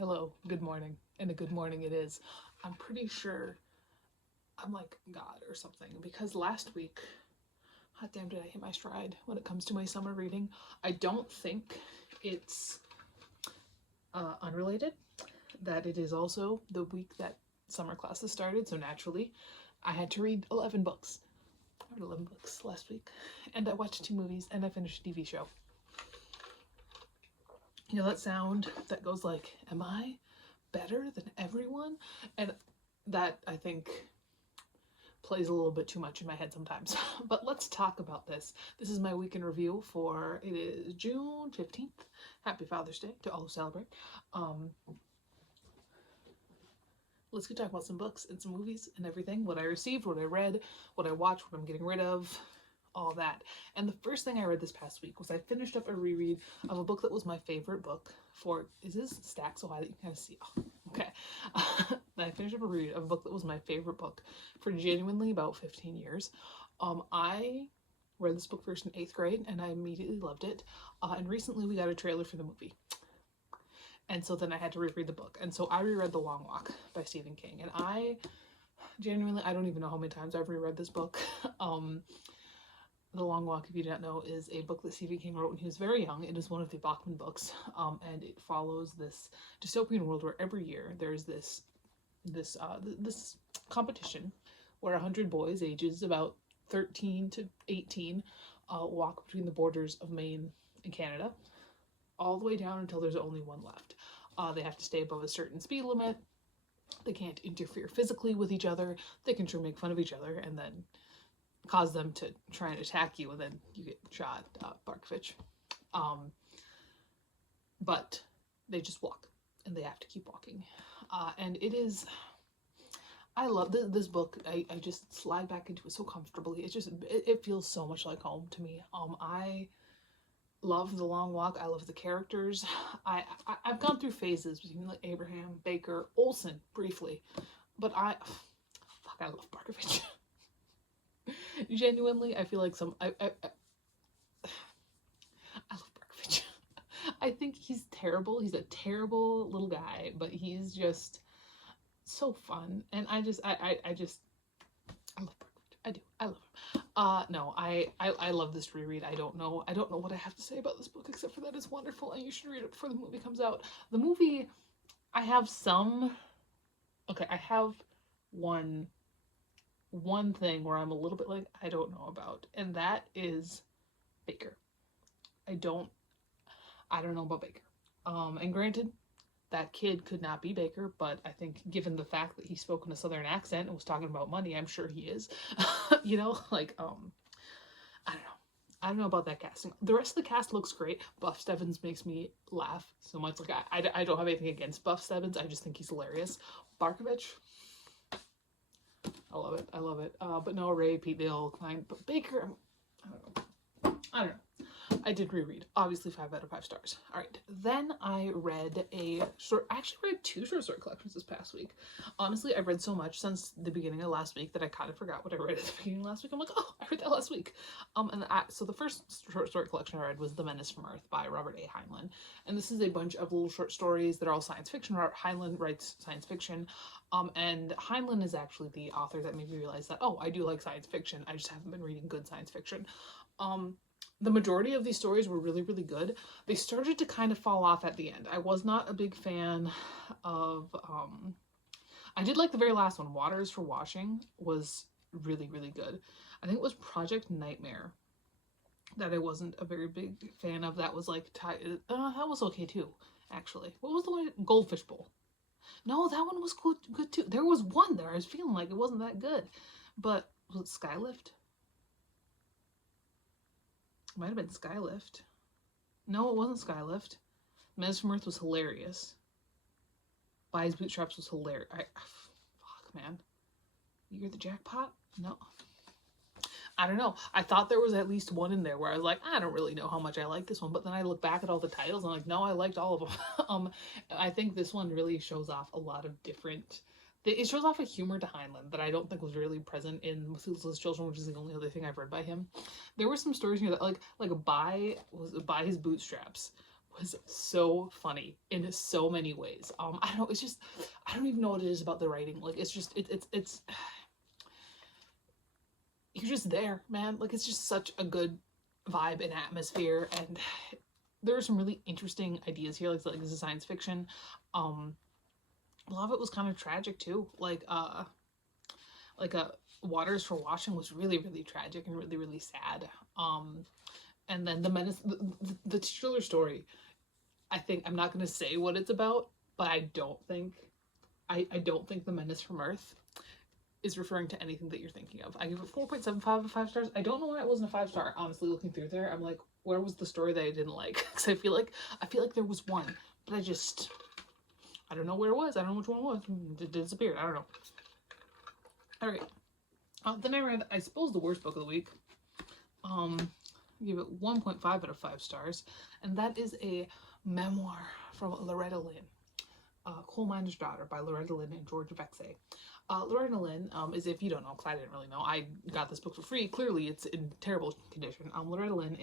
Hello, good morning, and a good morning it is. I'm pretty sure I'm like God or something because last week, hot damn, did I hit my stride when it comes to my summer reading. I don't think it's unrelated, that it is also the week that summer classes started, so naturally, I had to read 11 books. I read 11 books last week, and I watched 2 movies, and I finished a TV show. You know that sound that goes like, am I better than everyone? And that, I think, plays a little bit too much in my head sometimes. But let's talk about this. This is my week in review for, it is June 15th. Happy Father's Day to all who celebrate. Um, let's go talk about some books and some movies and everything. What I received, what I read, what I watched, what I'm getting rid of, all that. And the first thing I read this past week was I finished up a reread of a book that was my favorite book for, is this stacked so high that you can kind of see? Oh, okay. I finished up a reread of a book that was my favorite book for genuinely about 15 years. I read this book first in 8th grade and I immediately loved it. And recently we got a trailer for the movie. And so then I had to reread the book. And so I reread The Long Walk by Stephen King. And I genuinely, I don't even know how many times I've reread this book. The Long Walk, if you don't know, is a book that Stephen King wrote when he was very young. It is one of the Bachman books, and it follows this dystopian world where every year there's this competition where 100 boys, ages about 13 to 18, walk between the borders of Maine and Canada, all the way down until there's only one left. They have to stay above a certain speed limit. They can't interfere physically with each other. They can sure make fun of each other and then cause them to try and attack you, and then you get shot, Barkovich. But they just walk, and they have to keep walking. And it is, I love this book. I just slide back into it so comfortably. It feels so much like home to me. I love The Long Walk. I love the characters. I've gone through phases between like Abraham, Baker, Olsen briefly, but I love Barkovich. Genuinely, I feel like I love Barkovich. I think he's terrible. He's a terrible little guy, but he's just so fun. And I love Barkovich. I do. I love him. No, I love this reread. I don't know what I have to say about this book except for that it's wonderful and you should read it before the movie comes out. The movie, I have some, okay, I have one thing where I'm a little bit like, I don't know about, and that is Baker. I don't know about Baker. And granted, that kid could not be Baker, but I think given the fact that he spoke in a southern accent and was talking about money, I'm sure he is. You know, like, I don't know. I don't know about that casting. The rest of the cast looks great. Buff Stebbins makes me laugh so much. Like, I don't have anything against Buff Stebbins. I just think he's hilarious. Barkovich, I love it. I love it. But no, Ray, Pete Dale, Klein, but Baker, I don't know. I don't know. I did reread. Obviously 5 out of 5 stars. Alright, then I read I actually read 2 short story collections this past week. Honestly, I've read so much since the beginning of last week that I kind of forgot what I read at the beginning of last week. I'm like, oh, I read that last week. So the first short story collection I read was The Menace from Earth by Robert A. Heinlein. And this is a bunch of little short stories that are all science fiction. Heinlein writes science fiction. And Heinlein is actually the author that made me realize that, oh, I do like science fiction. I just haven't been reading good science fiction. The majority of these stories were really, really good. They started to kind of fall off at the end. I was not a big fan of, I did like the very last one, Waters for Washing, was really, really good. I think it was Project Nightmare that I wasn't a very big fan of. That was like, that was okay too, actually. What was the one? Goldfish Bowl. No, that one was good too. There was one there I was feeling like it wasn't that good. But was it Skylift? Might have been Skylift. No, it wasn't Skylift. Menace from Earth was hilarious. By His Bootstraps was hilarious. Fuck, man. You hear the jackpot? No. I don't know. I thought there was at least one in there where I was like, I don't really know how much I like this one. But then I look back at all the titles and I'm like, no, I liked all of them. I think this one really shows off a lot of different... It shows off a humor to Heinlein that I don't think was really present in Methuselah's Children, which is the only other thing I've read by him. There were some stories here that, like By His Bootstraps, was so funny in so many ways. I don't know, it's just, I don't even know what it is about the writing. Like, it's just, it's you're just there, man. Like, it's just such a good vibe and atmosphere, and there are some really interesting ideas here. Like this is science fiction. A lot of it was kind of tragic too. Waters for Washing was really, really tragic and really, really sad. And then the menace, the titular story, I think, I'm not going to say what it's about, but I don't think the Menace from Earth is referring to anything that you're thinking of. I give it 4.75 out of 5 stars. I don't know why it wasn't a 5-star. Honestly, looking through there, I'm like, where was the story that I didn't like? Because I feel like there was one, but I don't know where it was. I don't know which one it was. It disappeared. I don't know. All right. Then I read, I suppose, the worst book of the week. Give it 1.5 out of 5 stars, and that is a memoir from Loretta Lynn, Coal Miner's Daughter by Loretta Lynn and George Vexay. Loretta Lynn is, if you don't know, because I didn't really know, I got this book for free. Clearly, it's in terrible condition. Loretta Lynn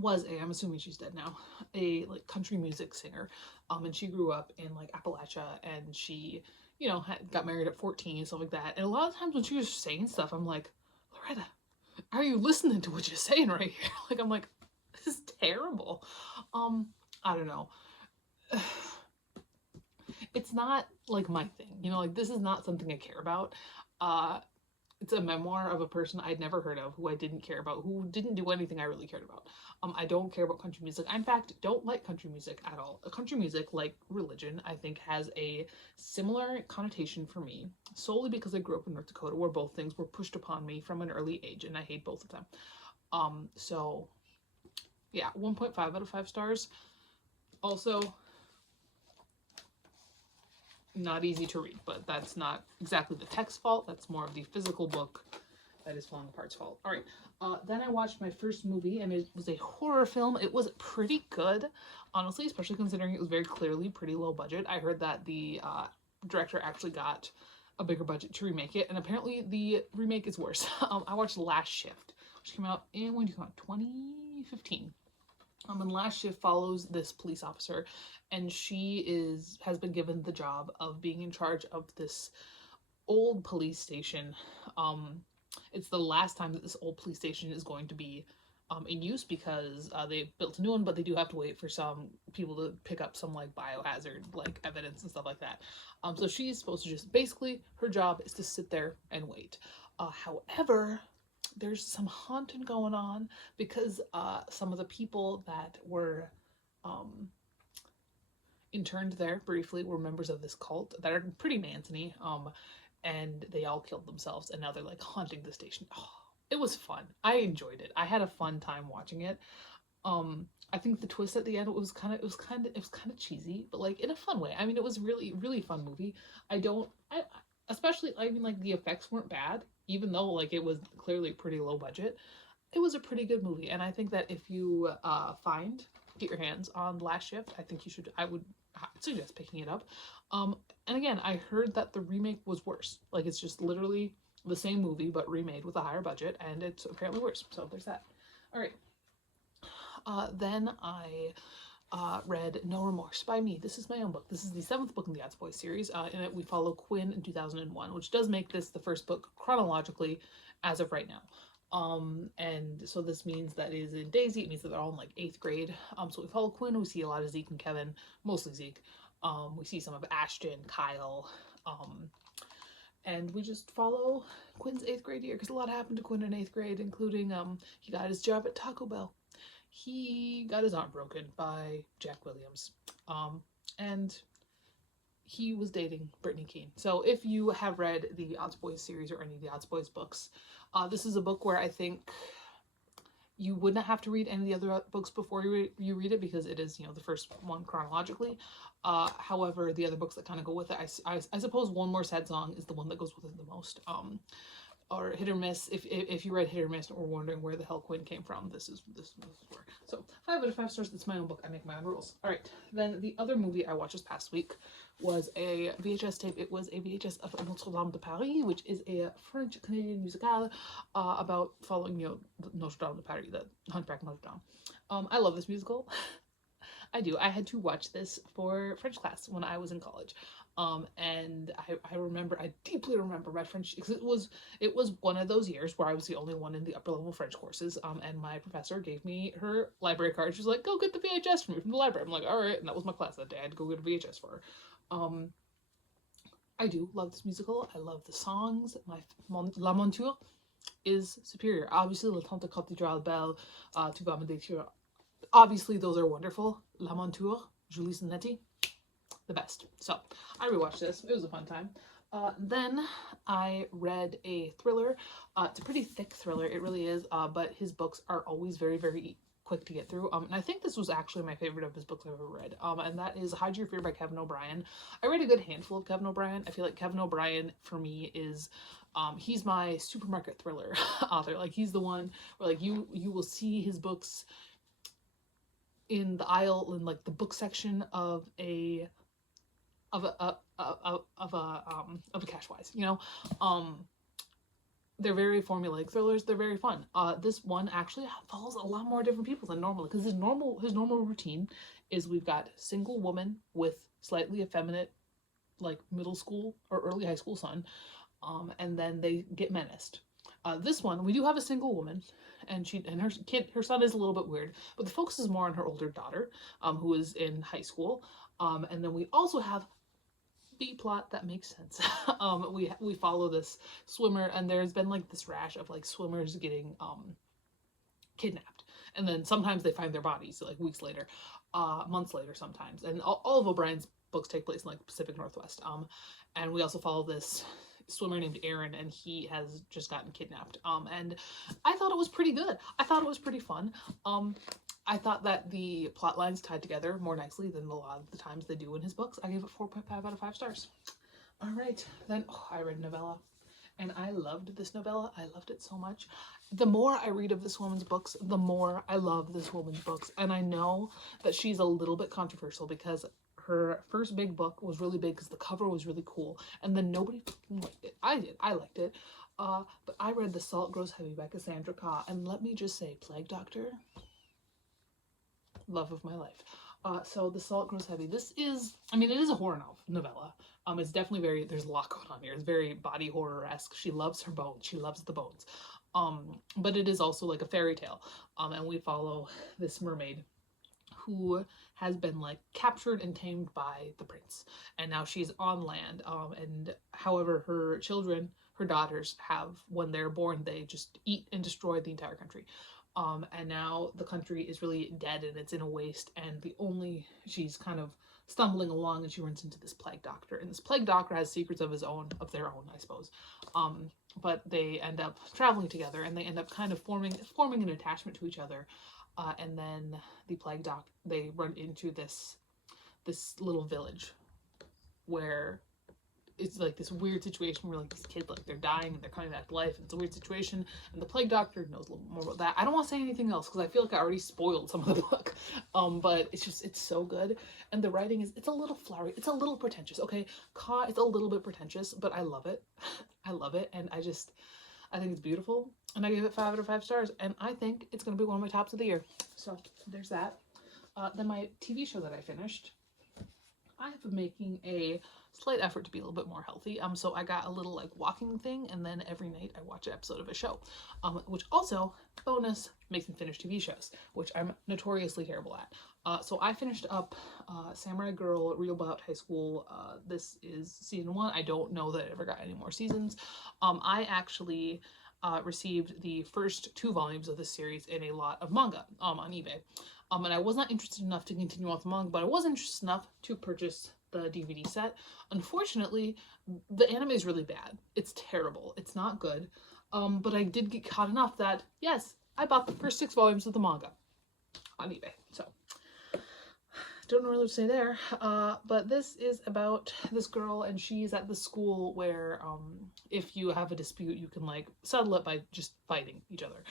was a, I'm assuming she's dead now, a like country music singer, and she grew up in like Appalachia, and she, got married at 14, stuff like that. And a lot of times when she was saying stuff, I'm like, Loretta, are you listening to what you're saying right here? Like, I'm like, this is terrible. I don't know. It's not like my thing, like this is not something I care about. It's a memoir of a person I'd never heard of, who I didn't care about, who didn't do anything I really cared about. I don't care about country music. I, in fact, don't like country music at all. Country music, like religion, I think has a similar connotation for me, solely because I grew up in North Dakota, where both things were pushed upon me from an early age, and I hate both of them. So yeah, 1.5 out of 5 stars. Also, not easy to read, but that's not exactly the text's fault. That's more of the physical book that is falling apart's fault. All right. Then I watched my first movie, and it was a horror film. It was pretty good, honestly, especially considering it was very clearly pretty low budget. I heard that the director actually got a bigger budget to remake it, and apparently the remake is worse. I watched Last Shift, which came out in, when did it come out? 2015. And Last Shift follows this police officer, and she has been given the job of being in charge of this old police station. It's the last time that this old police station is going to be in use, because they built a new one, but they do have to wait for some people to pick up some like biohazard like evidence and stuff like that. So she's supposed to just, basically her job is to sit there and wait. However, there's some haunting going on, because some of the people that were interned there briefly were members of this cult that are pretty Manson-y, and they all killed themselves, and now they're like haunting the station. Oh, it was fun. I enjoyed it. I had a fun time watching it. I think the twist at the end was kind of cheesy, but like in a fun way. I mean, it was really, really fun movie. Especially, I mean, like the effects weren't bad, even though like it was clearly pretty low budget. It was a pretty good movie, and I think that if you get your hands on Last Shift, I would suggest picking it up. And again, I heard that the remake was worse. Like, it's just literally the same movie but remade with a higher budget, and it's apparently worse. So there's that. All right. Then I read No Remorse by Me. This is my own book. This is the 7th book in the Odds Boys series. In it, we follow Quinn in 2001, which does make this the first book chronologically as of right now. And so this means that it is in Daisy. It means that they're all in like 8th grade. So we follow Quinn. We see a lot of Zeke and Kevin, mostly Zeke. We see some of Ashton, Kyle, and we just follow Quinn's 8th grade year, because a lot happened to Quinn in 8th grade, including he got his job at Taco Bell. He got his arm broken by Jack Williams, and he was dating Brittany Keene. So if you have read the Odds Boys series or any of the Odds Boys books, this is a book where I think you wouldn't have to read any of the other books before you read it, because it is, the first one chronologically. However, the other books that kind of go with it, I suppose One More Sad Song is the one that goes with it the most. Or Hit or Miss. If you read Hit or Miss or wondering where the hell Quinn came from, this is where. So 5 out of 5 stars. It's my own book. I make my own rules. All right. Then the other movie I watched this past week was a VHS tape. It was a VHS of Notre Dame de Paris, which is a French-Canadian musical about following, Notre Dame de Paris, the Hunchback of Notre Dame. I love this musical. I do. I had to watch this for French class when I was in college. And I remember, I deeply remember my French, because it was one of those years where I was the only one in the upper level French courses. And my professor gave me her library card. She was like, go get the VHS for me from the library. I'm like, all right. And that was my class that day. I had to go get a VHS for her. I do love this musical. I love the songs. La Monture is superior. Obviously, La Tante Cathédrale Belle, Tu vas me détruire. Obviously, those are wonderful. La Monture, Julie Zanetti, the best. So I rewatched this. It was a fun time. Then I read a thriller. It's a pretty thick thriller. It really is. But his books are always very, very quick to get through. And I think this was actually my favorite of his books I've ever read. And that is Hide Your Fear by Kevin O'Brien. I read a good handful of Kevin O'Brien. I feel like Kevin O'Brien for me is he's my supermarket thriller author. Like he's the one where like you will see his books in the aisle in like the book section of a Cashwise, you know. They're very formulaic thrillers. They're very fun. This one actually follows a lot more different people than normally, because his normal routine is we've got single woman with slightly effeminate, like middle school or early high school son, and then they get menaced. This one, we do have a single woman, and her son is a little bit weird, but the focus is more on her older daughter, who is in high school. And then we also have B-plot that makes sense. We follow this swimmer, and there's been like this rash of like swimmers getting kidnapped, and then sometimes they find their bodies like weeks later, months later sometimes. And all of O'Brien's books take place in like Pacific Northwest. And we also follow this swimmer named Aaron, and he has just gotten kidnapped. And I thought it was pretty good. I thought it was pretty fun. I thought that the plot lines tied together more nicely than a lot of the times they do in his books. I gave it 4.5 out of 5 stars. All right, then I read a novella, and I loved this novella. I loved it so much. The more I read of this woman's books, the more I love this woman's books. And I know that she's a little bit controversial because her first big book was really big because the cover was really cool, and then nobody liked it. I did. I liked it. But I read The Salt Grows Heavy by Cassandra Khaw, and let me just say, Plague Doctor, love of my life. So The Salt Grows Heavy. This is, I mean, it is a horror novella. It's definitely there's a lot going on here. It's very body horror-esque. She loves her bones. She loves the bones. But it is also like a fairy tale. And we follow this mermaid who has been like captured and tamed by the prince. And now she's on land. And however, her children, her daughters have, when they're born, they just eat and destroy the entire country. And now the country is really dead and it's in a waste, and she's kind of stumbling along, and she runs into this plague doctor, and this plague doctor has secrets of their own, I suppose. But they end up traveling together, and they end up kind of forming an attachment to each other. And then the plague doctor, they run into this little village where it's like this weird situation where like these kids, like they're dying and they're coming back to life, and it's a weird situation, and the plague doctor knows a little more about that. I don't want to say anything else because I feel like I already spoiled some of the book. But it's so good, and the writing it's a little flowery, it's a little pretentious. Okay, Khaw, it's a little bit pretentious, but I love it. I love it, and I think it's beautiful, and I gave it 5 out of 5 stars, and I think it's gonna be one of my tops of the year. So there's that. Then my TV show that I finished, I have been making a slight effort to be a little bit more healthy. So I got a little like walking thing, and then every night I watch an episode of a show, which also, bonus, makes me finish TV shows, which I'm notoriously terrible at. So I finished up Samurai Girl Real About High School. This is season 1. I don't know that it ever got any more seasons. I actually received the first 2 volumes of this series in a lot of manga on eBay. And I was not interested enough to continue on with the manga, but I was interested enough to purchase the DVD set. Unfortunately, the anime is really bad. It's terrible. It's not good. But I did get caught enough that, yes, I bought the first 6 volumes of the manga on eBay. So, don't know what to say there. But this is about this girl, and she's at the school where if you have a dispute, you can like settle it by just fighting each other.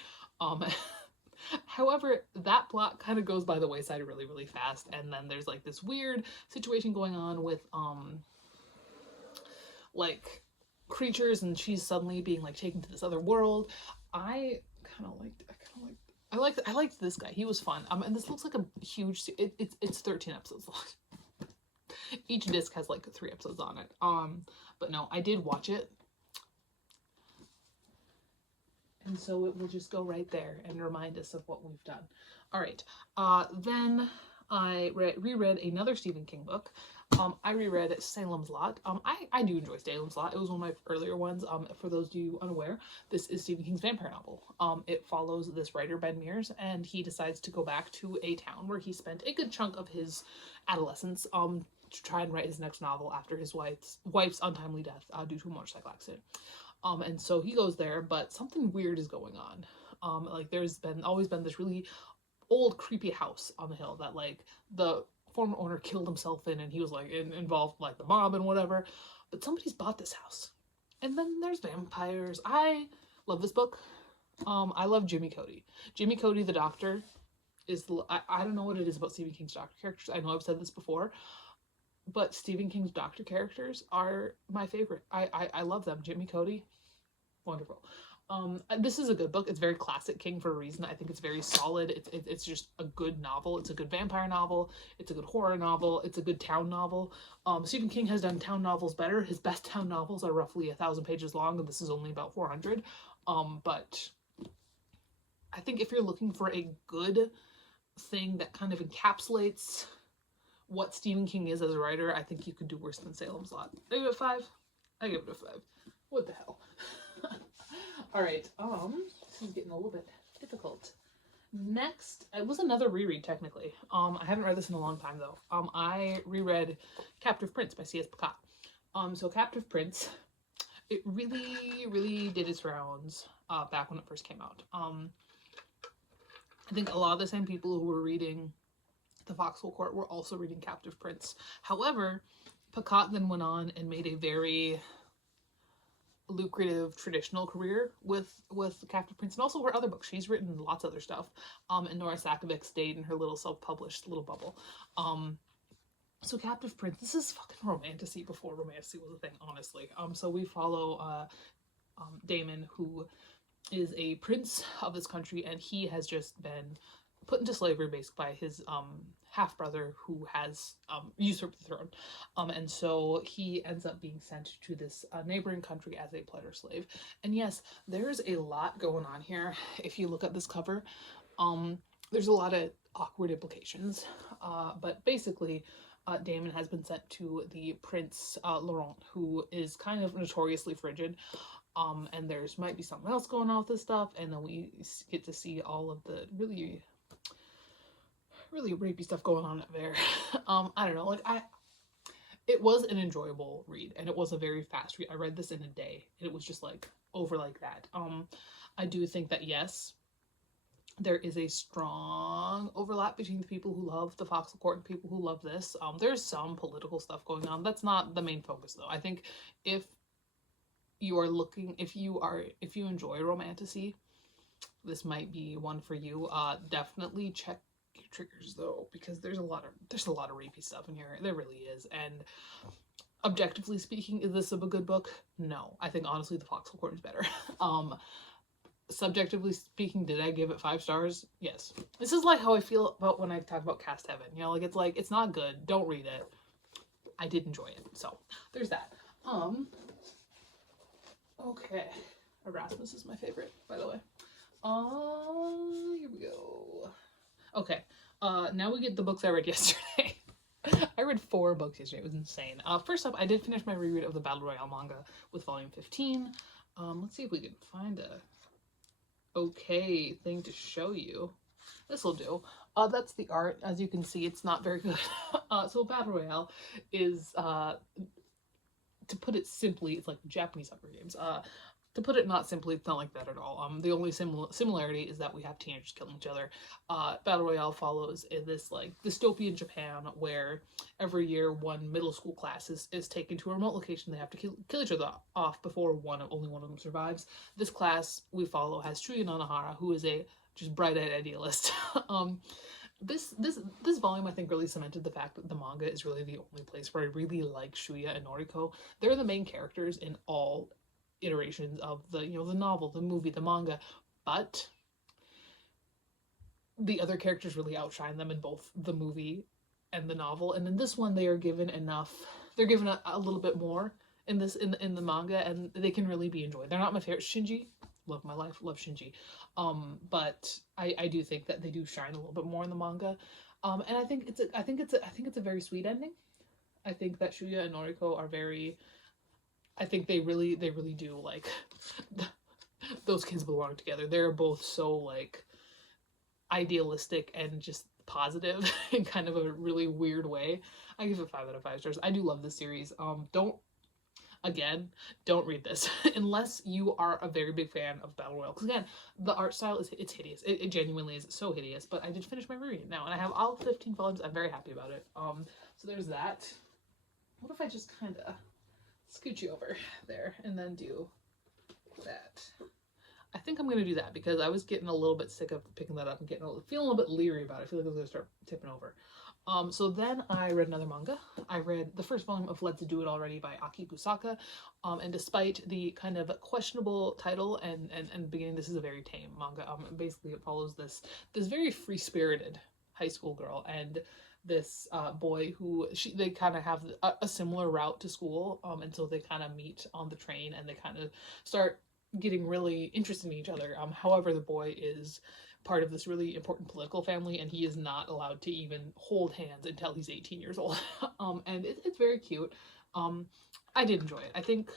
However, that plot kind of goes by the wayside really, really fast, and then there's like this weird situation going on with like creatures, and she's suddenly being like taken to this other world. I kind of liked I liked this guy. He was fun. And this looks like a huge. It's 13 episodes long. Each disc has like 3 episodes on it. But no, I did watch it, and so it will just go right there and remind us of what we've done. All right. Then I reread another Stephen King book. I reread Salem's Lot. I do enjoy Salem's Lot. It was one of my earlier ones. For those of you unaware, this is Stephen King's vampire novel. It follows this writer, Ben Mears, and he decides to go back to a town where he spent a good chunk of his adolescence to try and write his next novel after his wife's untimely death due to a motorcycle accident. And so he goes there, but something weird is going on. Like there's always been this really old creepy house on the hill that like the former owner killed himself in, and he was like involved like the mob and whatever, but somebody's bought this house, and then there's vampires. I love this book. I love Jimmy Cody. Jimmy Cody the doctor is I don't know what it is about Stephen King's doctor characters. I know I've said this before, but Stephen King's doctor characters are my favorite. I love them. Jimmy Cody, wonderful. This is a good book. It's very classic King for a reason. I think it's very solid. It's just a good novel. It's a good vampire novel. It's a good horror novel. It's a good town novel. Stephen King has done town novels better. His best town novels are roughly 1,000 pages long, and this is only about 400. But I think if you're looking for a good thing that kind of encapsulates what Stephen King is as a writer, I think you could do worse than Salem's Lot. I give it 5. I give it a 5. What the hell? All right, this is getting a little bit difficult. Next, it was another reread technically. I haven't read this in a long time though. I reread Captive Prince by C.S. Pacat. So Captive Prince, it really did its rounds back when it first came out. I think a lot of the same people who were reading The Foxhole Court were also reading Captive Prince. However, Pacat then went on and made a very lucrative traditional career with Captive Prince and also her other books. She's written lots of other stuff. And Nora Sakavic stayed in her little self-published little bubble. So Captive Prince, this is fucking romantasy before romantasy was a thing, honestly. So we follow Damon, who is a prince of this country, and he has just been put into slavery basically by his half-brother who has usurped the throne. And so he ends up being sent to this neighboring country as a pleasure slave. And yes, there's a lot going on here. If you look at this cover, there's a lot of awkward implications. But basically, Damon has been sent to the Prince Laurent, who is kind of notoriously frigid. And there's might be something else going on with this stuff. And then we get to see all of the really rapey stuff going on there. I don't know, like it was an enjoyable read, and it was a very fast read. I read this in a day, and it was just like over like that. I do think that yes, there is a strong overlap between the people who love The Foxhole Court and people who love this. There's some political stuff going on. That's not the main focus though. I think if you are looking, if you enjoy romantasy, this might be one for you. Definitely check your triggers though, because there's a lot of rapey stuff in here. There really is. And objectively speaking, is this a good book? No. I think honestly The Foxhole Court is better. Subjectively speaking, did I give it 5 stars? Yes. This is like how I feel about when I talk about Cast Heaven. You know, like it's not good. Don't read it. I did enjoy it. So there's that. Okay. Erasmus is my favorite, by the way. Here we go. Okay, now we get the books I read yesterday. I read 4 books yesterday. It was insane. First up, I did finish my reread of the Battle Royale manga with volume 15. Let's see if we can find a okay thing to show you. This'll do. That's the art. As you can see, it's not very good. So Battle Royale is, to put it simply, it's like Japanese Hunger Games. To put it not simply, it's not like that at all. The only similarity is that we have teenagers killing each other. Battle Royale follows in this like dystopian Japan where every year one middle school class is taken to a remote location. They have to kill each other off before only one of them survives. This class we follow has Shuya Nanahara, who is a just bright-eyed idealist. This volume I think really cemented the fact that the manga is really the only place where I really like Shuya and Noriko. They're the main characters in all iterations of the, you know, the novel, the movie, the manga, but the other characters really outshine them in both the movie and the novel. And in this one, they are given enough. They're given a little bit more in this in the manga, and they can really be enjoyed. They're not my favorite. Shinji, love my life, love Shinji, but I do think that they do shine a little bit more in the manga, and I think it's a very sweet ending. I think that Shuya and Noriko are very. I think they really do like those kids belong together. They're both so like idealistic and just positive in kind of a really weird way. I give it 5 out of 5 stars. I do love this series. Don't read this unless you are a very big fan of Battle Royale. Because again, the art style it's hideous. It genuinely is so hideous. But I did finish my reread now, and I have all 15 volumes. I'm very happy about it. So there's that. What if I just kind of scoot you over there and then do that? I think I'm gonna do that because I was getting a little bit sick of picking that up and feeling a little bit leery about it. I feel like I was gonna start tipping over. So then I read another manga. I read the first volume of Let's Do It Already by Aki Kusaka. And despite the kind of questionable title and beginning, this is a very tame manga. Basically it follows this very free-spirited high school girl and this boy who they kind of have a similar route to school. And so they kind of meet on the train and they kind of start getting really interested in each other. However, the boy is part of this really important political family, and he is not allowed to even hold hands until he's 18 years old. And it's very cute. I did enjoy it. I think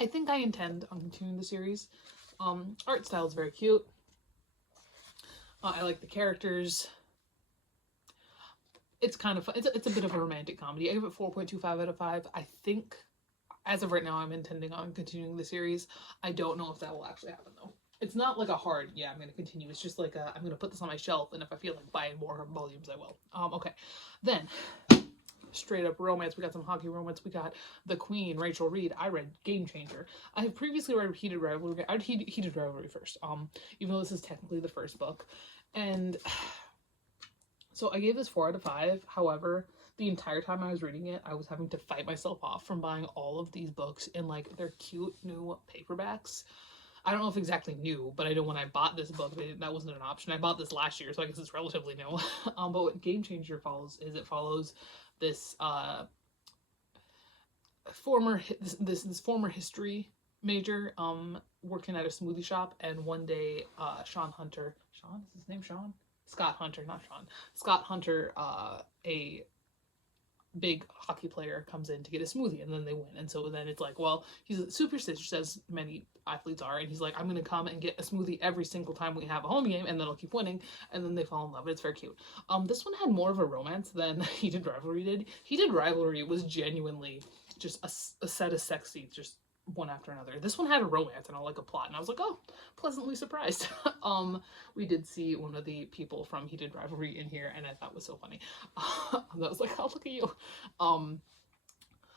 I intend on continuing the series. Art style is very cute. I like the characters. It's kind of fun. It's a bit of a romantic comedy. I give it 4.25 out of 5. I think, as of right now, I'm intending on continuing the series. I don't know if that will actually happen, though. It's not like a hard, yeah, I'm going to continue. It's just like I'm going to put this on my shelf, and if I feel like buying more volumes, I will. Okay. Then, straight up romance. We got some hockey romance. We got The Queen, Rachel Reed. I read Game Changer. I have previously read Heated Rivalry. I read Heated Rivalry first, even though this is technically the first book. And so I gave this 4 out of 5. However, the entire time I was reading it, I was having to fight myself off from buying all of these books in like their cute new paperbacks. I don't know if exactly new, but I know when I bought this book, that wasn't an option. I bought this last year, so I guess it's relatively new. But what Game Changer follows is it follows this former history major working at a smoothie shop, and one day Scott Hunter, not Sean. Scott Hunter, a big hockey player, comes in to get a smoothie, and then they win. And so then it's like, well, he's superstitious, as many athletes are, and he's like, I'm gonna come and get a smoothie every single time we have a home game, and then I'll keep winning. And then they fall in love. It's very cute. This one had more of a romance than Heated Rivalry did. Heated Rivalry was genuinely just a set of sex scenes, just one after another. This one had a romance and like a plot, and I was like, oh, pleasantly surprised. We did see one of the people from Heated Rivalry in here, and I thought it was so funny. I was like, oh, look at you.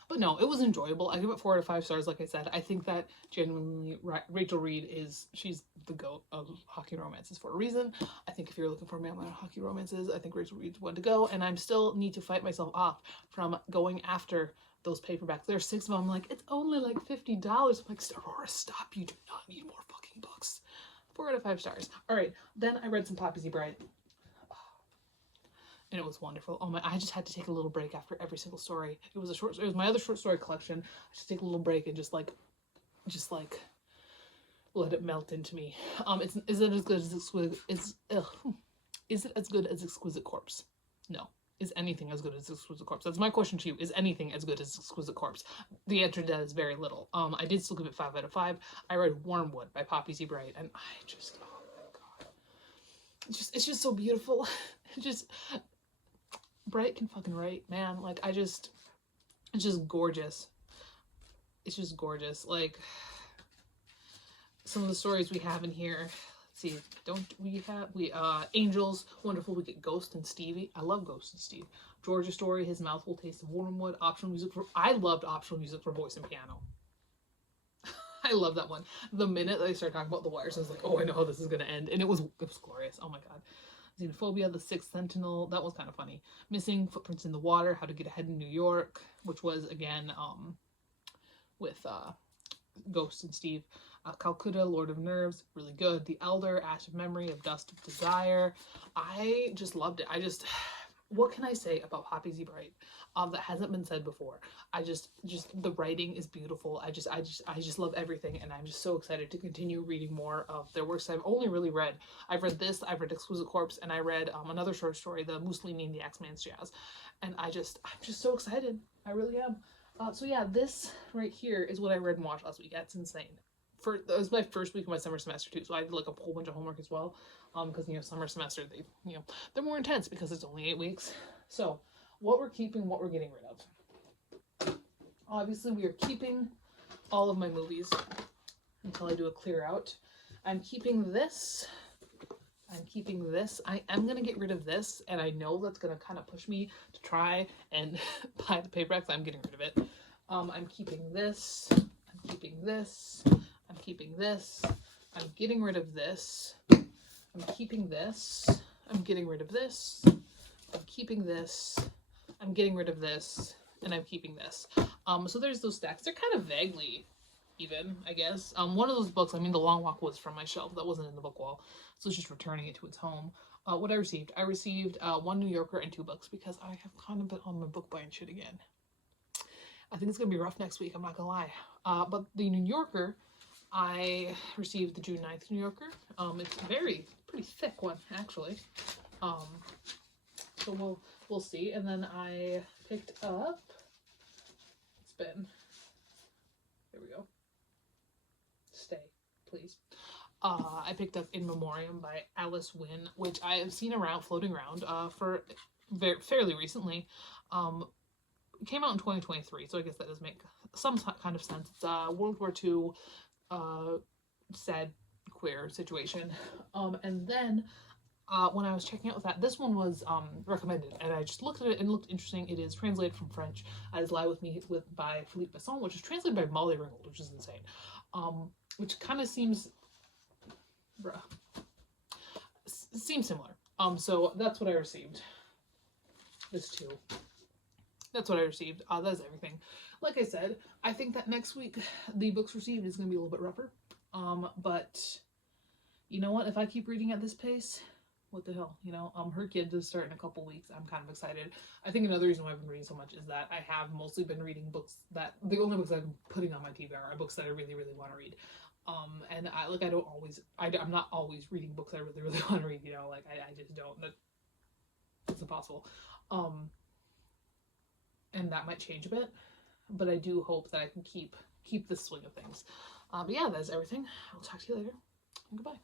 But no, it was enjoyable. I give it 4 out of 5 stars. Like I said, I think that genuinely Rachel Reed she's the GOAT of hockey romances for a reason. I think if you're looking for man hockey romances, I think Rachel Reed's one to go. And I'm still need to fight myself off from going after those paperbacks. There's 6 of them. I'm like, it's only like $50. I'm like, Aurora, stop. You do not need more fucking books. 4 out of 5 stars. All right. Then I read some Poppy Z. Bride. And it was wonderful. Oh my, I just had to take a little break after every single story. It was my other short story collection. I just take a little break and just like let it melt into me. Is it as good as Exquisite Corpse? No. Is anything as good as Exquisite Corpse? That's my question to you. Is anything as good as Exquisite Corpse? The answer to that is very little. I did still give it 5 out of 5. I read Wormwood by Poppy Z. Bride, and I just, oh my god. It's just so beautiful. Bright can fucking write, man. Like, it's just gorgeous. It's just gorgeous. Like, some of the stories we have in here. Let's see, Angels, wonderful. We get Ghost and Stevie. I love Ghost and Steve. Georgia Story, His Mouth Will Taste of Wormwood. I loved optional music for voice and piano. I love that one. The minute they started talking about the wires, I was like, oh, I know how this is gonna end. And it was glorious. Oh my god. Xenophobia, The Sixth Sentinel, that was kind of funny. Missing, Footprints in the Water, How to Get Ahead in New York, which was, again, with Ghost and Steve. Calcutta, Lord of Nerves, really good. The Elder, Ash of Memory, of Dust of Desire. I just loved it. What can I say about Poppy Z. Brite that hasn't been said before? Just the writing is beautiful. I just love everything, and I'm just so excited to continue reading more of their works. I've only really read, I've read Exquisite Corpse, and I read another short story, the Mussolini and the Axeman's Jazz, and I'm just so excited. I really am. So yeah, this right here is what I read and watched last week. That's insane. It was my first week of my summer semester too, so I did like a whole bunch of homework as well. Because summer semester they're more intense because it's only 8 weeks. So what we're keeping, what we're getting rid of. Obviously, we are keeping all of my movies until I do a clear out. I'm keeping this. I'm keeping this. I am going to get rid of this, and I know that's going to kind of push me to try and buy the paperbacks. I'm getting rid of it. I'm keeping this. I'm keeping this. I'm keeping this. I'm getting rid of this. I'm keeping this. I'm getting rid of this. I'm keeping this. I'm getting rid of this. And I'm keeping this. So there's those stacks. They're kind of vaguely even, I guess. One of those books, The Long Walk was from my shelf. That wasn't in the book wall. So it's just returning it to its home. What I received 1 New Yorker and 2 books because I have kind of been on my book buying shit again. I think it's going to be rough next week, I'm not going to lie. But the New Yorker, I received the June 9th New Yorker. It's pretty thick one, actually. So we'll see. And then I picked up, here we go. Stay, please. I picked up In Memoriam by Alice Wynne, which I have seen floating around for fairly recently. It came out in 2023, so I guess that does make some kind of sense. It's World War II, sad queer situation. And then when I was checking out that, this one was recommended, and I just looked at it and it looked interesting. It is translated from French as Lie With Me by Philippe Besson, which is translated by Molly Ringwald, which is insane. Which kind of seems similar. So that's what I received. This too. That's what I received. That is everything. Like I said, I think that next week the books received is going to be a little bit rougher. But you know what? If I keep reading at this pace, what the hell, her kid does start in a couple weeks. I'm kind of excited. I think another reason why I've been reading so much is that I have mostly been reading books the only books I've been putting on my TBR are books that I really, really want to read. And I'm not always reading books I really, really want to read, I just don't. It's impossible. And that might change a bit, but I do hope that I can keep this swing of things. But yeah, that's everything. I will talk to you later. Goodbye.